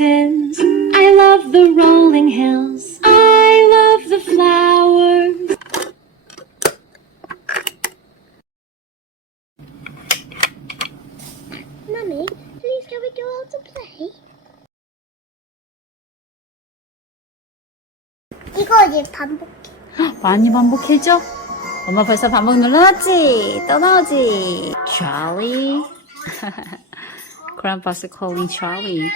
mountains. I love the rolling hills. I love the flowers. Mummy, please can we go out to play? 이거 이제 반복해. 많이 반복해줘? 엄마 벌써 반복 눌러놨지? 또 나오지? Charlie? Grandpa's calling Charlie.